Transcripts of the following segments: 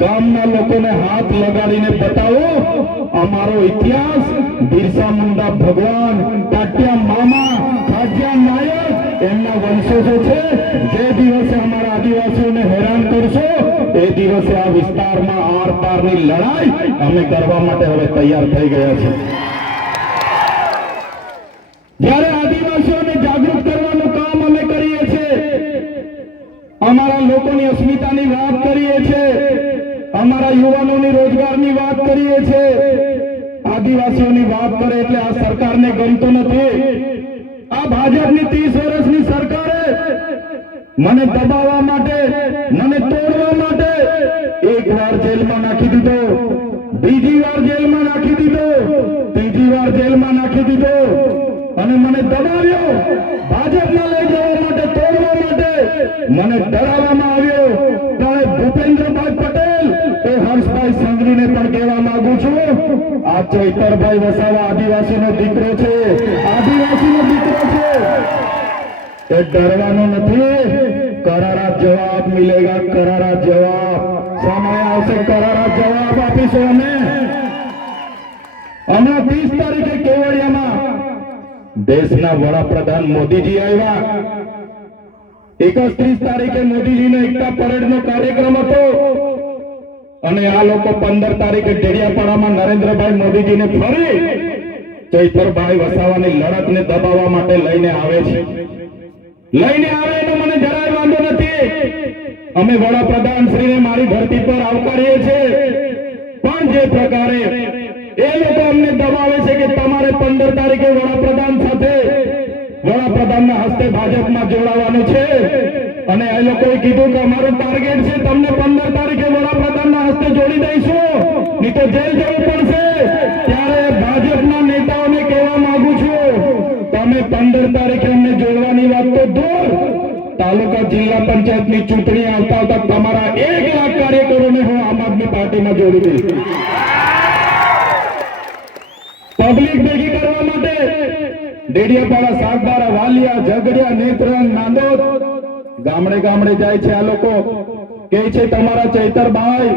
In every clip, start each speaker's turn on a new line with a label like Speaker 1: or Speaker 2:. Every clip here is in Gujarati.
Speaker 1: ગામોને લોકોને હાથ લગાડી હાથ લગાડીને બતાવો. અમારો ઇતિહાસ બિરસા મુંડા ભગવાન ટાટિયા મામા, ખાજિયા નાયક એમના વંશજો છે. જે દિવસે અમારા આદિવાસીઓને હેરાન કરશો, એ દિવસે આ વિસ્તારમાં આર પારની લડાઈ અમે કરવા માટે હવે તૈયાર થઈ ગયા છે જ્યારે આદિવાસીઓને જાગૃત કરવાનું કામ અમે કરીએ છીએ, અમારા લોકોની અસ્મિતાની વાત કરીએ છીએ, અમારા યુવાનોની રોજગારની વાત કરીએ છીએ. આદિવાસીઓની વાત કરે એટલે આ સરકારને ગમતું નથી. આ ભાજપની ત્રીસ વર્ષની સરકારે મને દબાવવા માટે, મને તોડવા માટે એક વાર જેલમાં નાખી દીધો, બીજી વાર જેલમાં નાખી દીધો, ત્રીજી વાર જેલમાં નાખી દીધો અને મને દબાવ્યો. ભાજપમાં લઈ જવા માટે, તોડવા માટે મને ડરાવવામાં આવ્યો. ત્યારે ભૂપેન્દ્રભાઈ પટેલ એ હર્ષભાઈ સંઘવીને પણ કહેવા માંગુ છું. આ ચૈતરભાઈ વસાવા આદિવાસીનો દીકરો છે. આદિવાસીનો દીકરો છે. એ ડરવાનો નથી. કરારા જવાબ મિલેગા, કરારા જવાબ. સમય આવશે, કરારા જવાબ આપીશું અમે. અમે ત્રીસ તારીખે કેવડિયામાં દેશના વડાપ્રધાન મોદીજી આવ્યા. એકત્રીસ તારીખે મોદીજીનો એકતા પરેડનો કાર્યક્રમ હતો. અને આ લોકો પંદર તારીખે ડેડિયાપાડામાં નરેન્દ્રભાઈ મોદીજીને ફરી ચૈતરભાઈ વસાવાની લડતને દબાવવા માટે લઈને આવે છે. લઈને આવે એનો મને જરાય વાંધો નથી. અમે વડાપ્રધાન શ્રીને મારી ધરતી પર આવકારીએ છીએ. પણ જે પ્રકારે એ લોકો અમને દબાવે છે કે તમારે પંદર તારીખે વડાપ્રધાન સાથે વડાપ્રધાનના હસ્તે ભાજપમાં જોડાવાનું છે. અને એ લોકોએ કીધું કે અમારું ટાર્ગેટ છે તમને તારીખે જોડવાની વાત તો દૂર. તાલુકા જિલ્લા પંચાયતની ચૂંટણી આવતા આવતા તમારા એક લાખ કાર્યકરોને હું આમ આદમી પાર્ટીમાં જોડી દઈશ. પબ્લિક ભેગી કરવા માટે ડેડિયાપાડા, સાગબારા, વાલિયા, ઝઘડિયા, નેત્રંગ, નાંદોદ ગામડે ગામડે જાય છે આ લોકો. કે છે તમારા ચૈતરભાઈ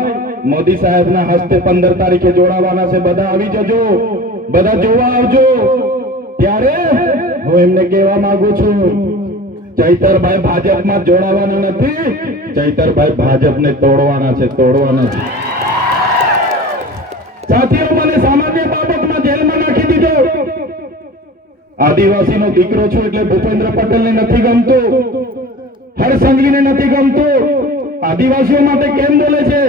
Speaker 1: મોદી સાહેબના હસ્તે પંદર તારીખે જોડાવાના છે. બધા આવી જજો. બધા જોવા આવજો. ત્યારે હું એમને કહેવા માંગુ છું, ચૈતરભાઈ ભાજપમાં જોડાવાના નથી, ચૈતરભાઈ ભાજપને તોડવાના છે તોડવાના છે. સાથીઓ, મને સામાન્ય બાબતમાં જેલમાં નાખી દીધો. દીકરો છું એટલે ભૂપેન્દ્ર પટેલને નથી ગમતું, હરસંઘવીને નથી ગમતું. આદિવાસીઓ માટે કેમ બોલે છે?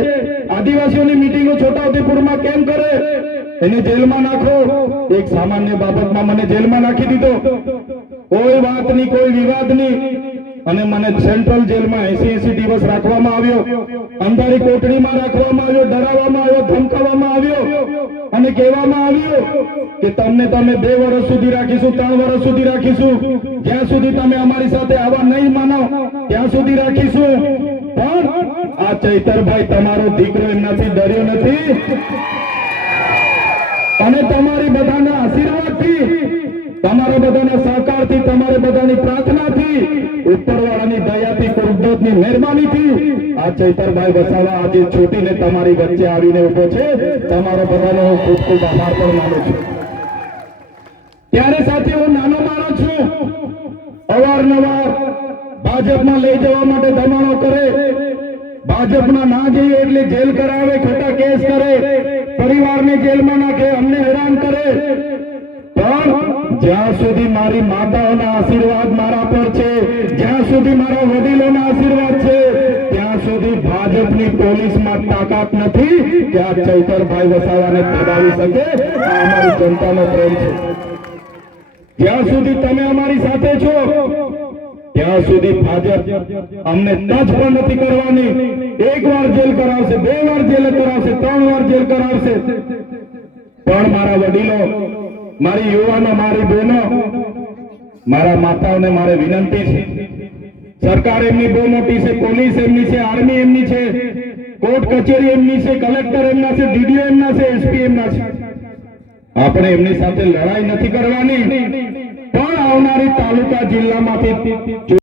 Speaker 1: આદિવાસીઓની મિટિંગો છોટાઉદેપુરમાં કેમ કરે? એને જેલમાં નાખો. એક સામાન્ય બાબતમાં મને જેલમાં નાખી દીધો. કોઈ વાતની કોઈ વિવાદની અને મને સેન્ટ્રલ જેલમાં એસી એસી દિવસ રાખવામાં આવ્યો. અંધારી કોટડીમાં રાખવામાં આવ્યો, ડરાવવામાં આવ્યો, ધમકાવવામાં આવ્યો. અને કહેવામાં આવ્યો કે તમને તમે બે વર્ષ સુધી રાખીશું, ત્રણ વર્ષ સુધી રાખીશું. જ્યાં સુધી તમે અમારી સાથે આવા નહીં માનો, ત્યાં સુધી રાખીશું. પણ આ ચૈતરભાઈ તમારો દીકરો એમનાથી ડર્યો નથી. અને તમારી બધાના આશીર્વાદથી, તમારા બધાના સહકારથી, તમારે બધાની પ્રાર્થનાથી, ઉપરવાળાની દયાથી, કુદરતની મહેરબાનીથી આ ચૈતરભાઈ વસાવા આજે છૂટીને તમારી વચ્ચે આવીને ઊભો છે. તમારો બધાનો હું ખૂબ ખૂબ આભાર પણ માનું છું. ત્યારે સાથે હું નાનો માણસ છું. અવારનવાર ભાજપમાં લઈ જવા માટે ધમાણો કરે. ભાજપના ના જઈએ એટલે જેલ કરાવે, ખોટા કેસ કરે, પરિવારને જેલમાં નાખે, અમને હેરાન કરે. પણ જ્યાં સુધી મારી માતાઓના આશીર્વાદ મારા પર છે, જ્યાં સુધી મારા વડીલોના આશીર્વાદ છે, ત્યાં સુધી ભાજપની પોલીસમાં તાકાત નથી આ ચૈતરભાઈ વસાવાને દબાવી શકે. આ અમારી જનતાનો પ્રેમ છે. જ્યાં સુધી તમે અમારી સાથે છો ત્યાં સુધી ભાજપ અમને ટચ નથી કરવાની. એક વાર જેલ કરાવશે, બે વાર જેલ કરાવશે, ત્રણ વાર જેલ કરાવશે. પણ મારા વડીલો, મારી યુવાનો, મારી બહેનો, મારા માતાઓને મારે વિનંતી છે. સરકાર એમની બહુ મોટી છે, પોલીસ એમની છે, આર્મી એમની છે, કોર્ટ કચેરી એમની છે, કલેક્ટર એમના છે, ડીડીઓ એમના છે, એસપી એમના છે. આપણે એમની સાથે લડાઈ નથી કરવાની. પણ આવનારી તાલુકા જિલ્લામાંથી